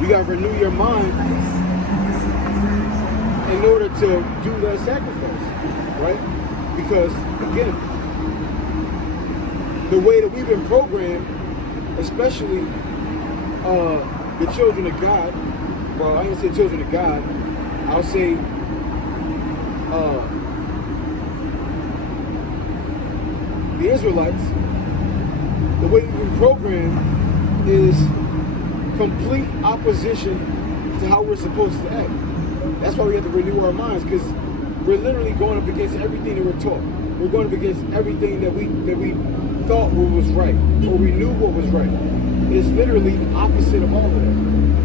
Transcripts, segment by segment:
You got to renew your mind in order to do that sacrifice, right? Because, again, the way that we've been programmed, especially the children of God, well, I didn't say children of God, I'll say the Israelites, the way we've been programmed is complete opposition to how we're supposed to act. That's why we have to renew our minds, because we're literally going up against everything that we're taught. We're going up against everything that we thought was right, or we knew what was right. It's literally the opposite of all of that,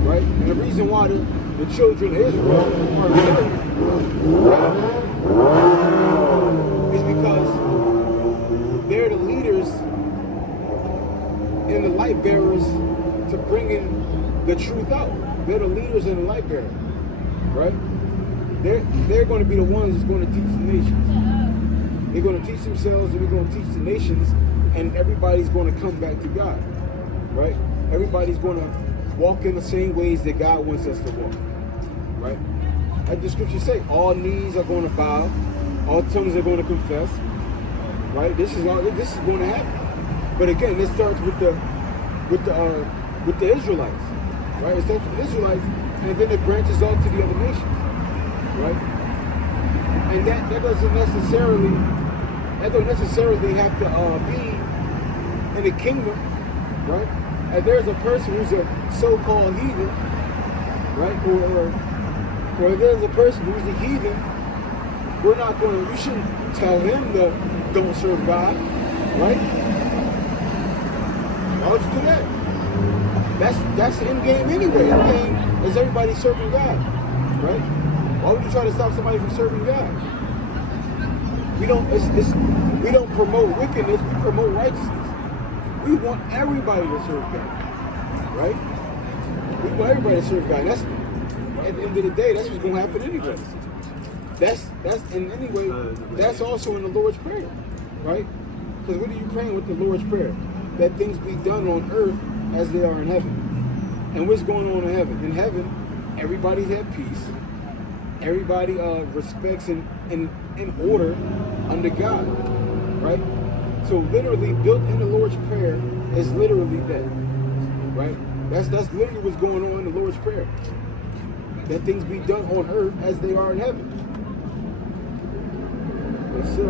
right? And the reason why the children of Israel are saved, right, is because they're the leaders and the light bearers to bringing the truth out. They're the leaders and the light bearers, right? They're going to be the ones that's going to teach the nations. They're going to teach themselves, and we're going to teach the nations, and everybody's going to come back to God, right? Everybody's going to walk in the same ways that God wants us to walk, right? Like the scriptures say, all knees are going to bow, all tongues are going to confess, right? This is going to happen. But again, this starts with the Israelites, right? It starts with the Israelites, and then it branches out to the other nations, right? And that doesn't necessarily have to be in the kingdom, right? And there's a person who's a so-called heathen, right? Or there's a person who's a heathen. We shouldn't tell him to don't serve God, right? Why would you do that? That's the end game anyway. The end game is everybody serving God, right? Why would you try to stop somebody from serving God? We don't promote wickedness, we promote righteousness. We want everybody to serve God, right? We want everybody to serve God. That's, at the end of the day, that's what's going to happen anyway. That's also in the Lord's Prayer, right? Because what are you praying with the Lord's Prayer? That things be done on earth as they are in heaven. And what's going on in heaven? In heaven, everybody's at peace. Everybody respects and in order under God, right? So literally built in the Lord's Prayer is literally that, right? That's literally what's going on in the Lord's Prayer. That things be done on earth as they are in heaven. It says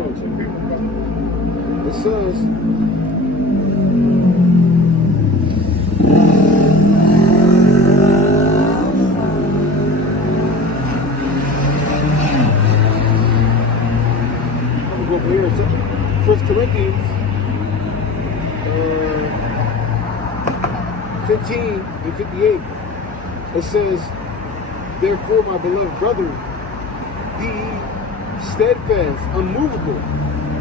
over here, 1 Corinthians 15 and 58. It says, therefore, my beloved brethren, be steadfast, unmovable,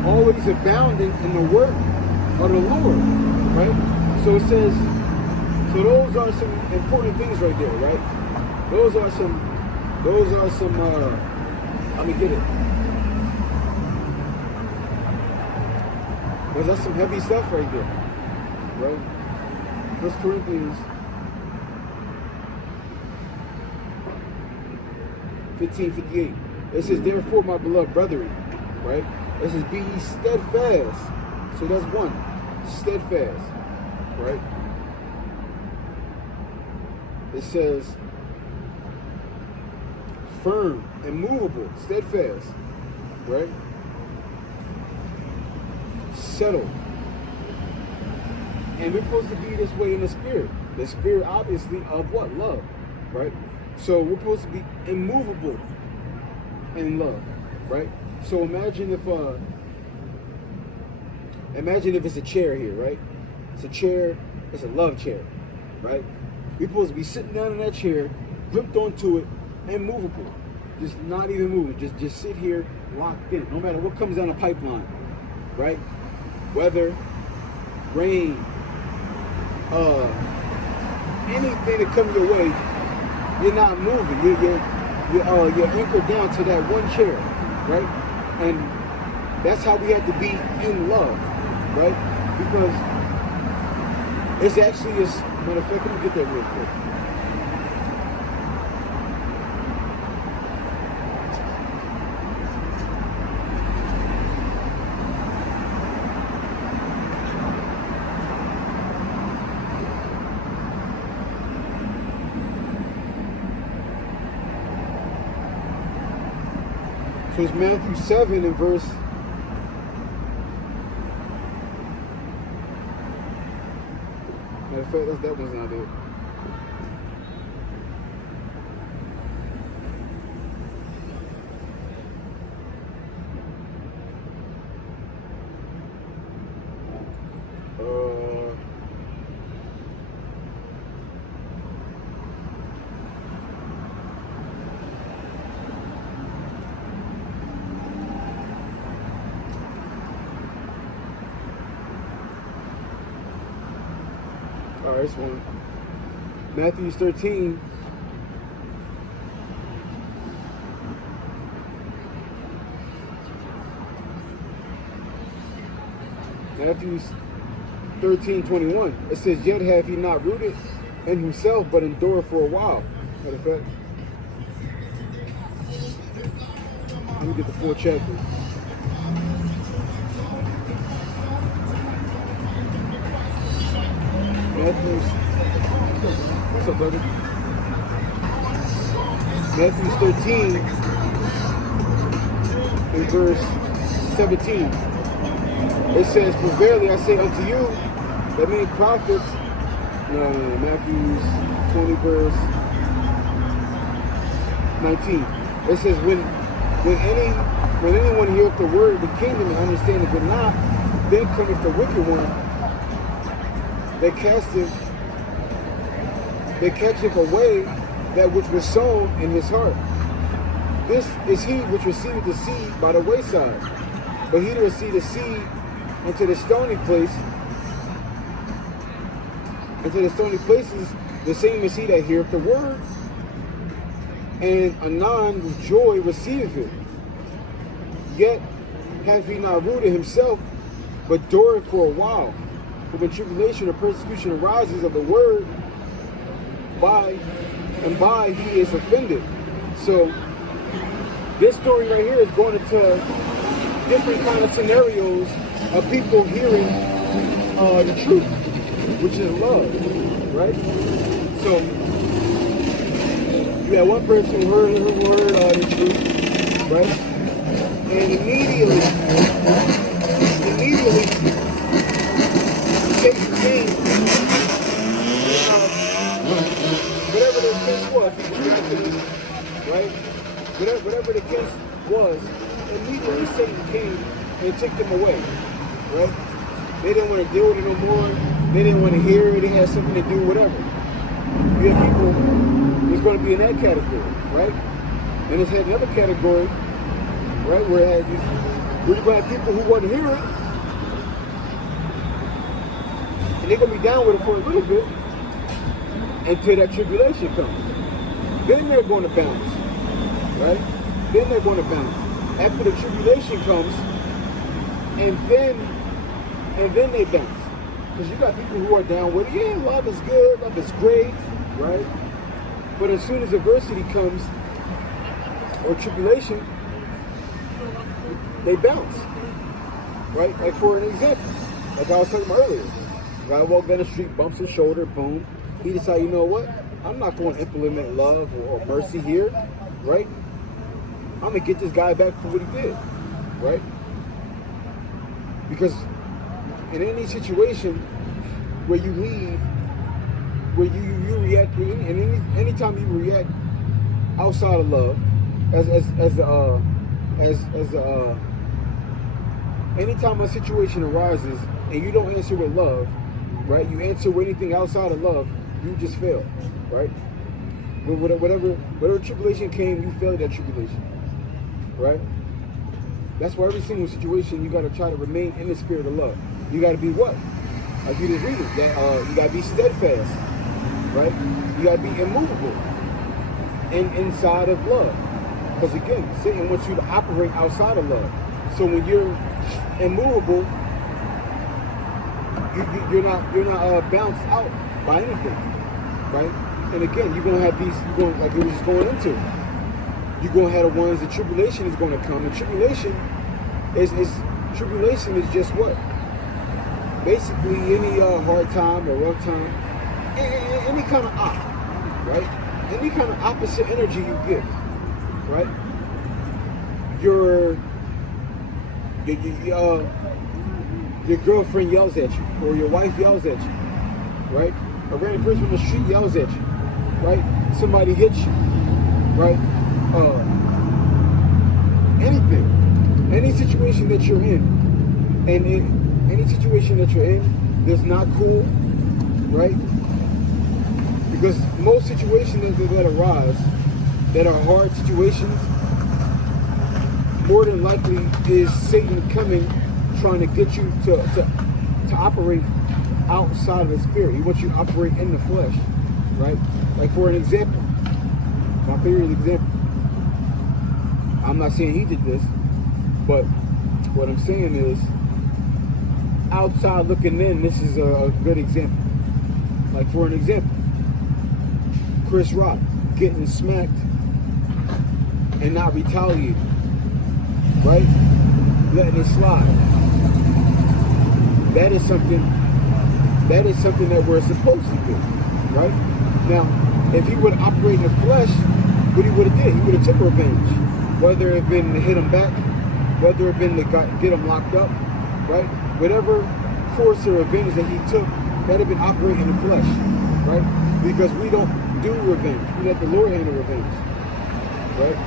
always abounding in the work of the Lord, right? So it says, so those are some important things right there, right? Those are some, let me get it. Because that's some heavy stuff right there, right? 1 Corinthians 15:58. It says, therefore, my beloved brethren, right? It says, be ye steadfast. So that's one, steadfast, right? It says, firm, immovable, steadfast, right? Settled. And we're supposed to be this way in the spirit. The spirit, obviously, of what? Love, right? So we're supposed to be immovable in love, right? So imagine if it's a chair here, right? It's a chair, it's a love chair, right? We're supposed to be sitting down in that chair, gripped onto it, immovable. Just not even moving. Just sit here, locked in, no matter what comes down the pipeline, right? Weather, rain, anything that comes your way, you're not moving. You're anchored down to that one chair, right? And that's how we have to be in love, right? Because it's actually, matter of fact, let me get that real quick. So it's Matthew 7 and verse. Matter of fact, that one's not it. All right, this one. Matthew 13. Matthew 13:21. It says, "Yet have he not rooted in himself, but endured for a while." Matter of fact, let me get the full chapter. What's up, brother? Matthew 13 in verse 17. It says, "For verily I say unto you, that many prophets," Matthew 20 verse 19. It says, when anyone heareth the word of the kingdom and understandeth it not, then cometh the wicked one, that catcheth away that which was sown in his heart. This is he which receiveth the seed by the wayside. But he that received the seed into the stony places, the same is he that heareth the word, and anon with joy receiveth it. Yet hath he not rooted himself, but endured for a while. For when tribulation or persecution arises of the word, by he is offended." So this story right here is going into different kind of scenarios of people hearing the truth, which is love, right? So you had one person who heard the truth, right? And immediately Satan came, whatever the case was, right? Whatever the case was, immediately Satan came and took them away, right? They didn't want to deal with it no more. They didn't want to hear it. They had something to do, whatever. You have people who's going to be in that category, right? And it's had another category, right, where it had these, where you're going to have people who want to hear it, and they're going to be down with it for a little bit until that tribulation comes. Then they're going to bounce, right? Then they're going to bounce. After the tribulation comes, and then they bounce. Because you got people who are down with it. Yeah, love is good, love is great, right? But as soon as adversity comes, or tribulation, they bounce, right? Like for an example, like I was talking about earlier. A guy walked down the street, bumps his shoulder, boom. He decided, you know what? I'm not going to implement love or mercy here, right? I'm going to get this guy back for what he did, right? Because in any situation where you leave, where you react, and anytime you react outside of love, anytime a situation arises and you don't answer with love, right? You answer with anything outside of love, you just fail, right? Whatever tribulation came, you failed that tribulation, right? That's why every single situation you got to try to remain in the spirit of love. You got to be what? Like you just read it. That you got to be steadfast, right? You got to be immovable inside of love. Because again, Satan wants you to operate outside of love. So when you're immovable, you're not bounced out by anything, right? And again, you're gonna have these. You're going like it was just going into. You're gonna have the ones that tribulation is going to come. And tribulation is just what? Basically, any hard time or rough time, any kind of right? Any kind of opposite energy you get, right? your girlfriend yells at you, or your wife yells at you, right? A random person on the street yells at you, right? Somebody hits you, right? Anything, any situation that you're in, and any situation that you're in that's not cool, right? Because most situations that arise, that are hard situations, more than likely is Satan coming, trying to get you to operate outside of the spirit. He wants you to operate in the flesh, right? Like for an example, my favorite example. I'm not saying he did this, but what I'm saying is, outside looking in, this is a good example. Like for an example, Chris Rock getting smacked and not retaliating, right? Letting it slide. That is something that we're supposed to do, right? Now, if he would operate in the flesh, what he would have did, he would have took revenge. Whether it been to hit him back, whether it been to get him locked up, right? Whatever course of revenge that he took, that had been operating in the flesh, right? Because we don't do revenge. We let the Lord handle revenge, right?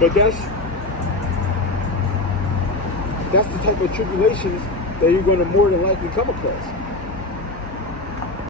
But that's the type of tribulations that you're going to more than likely come across.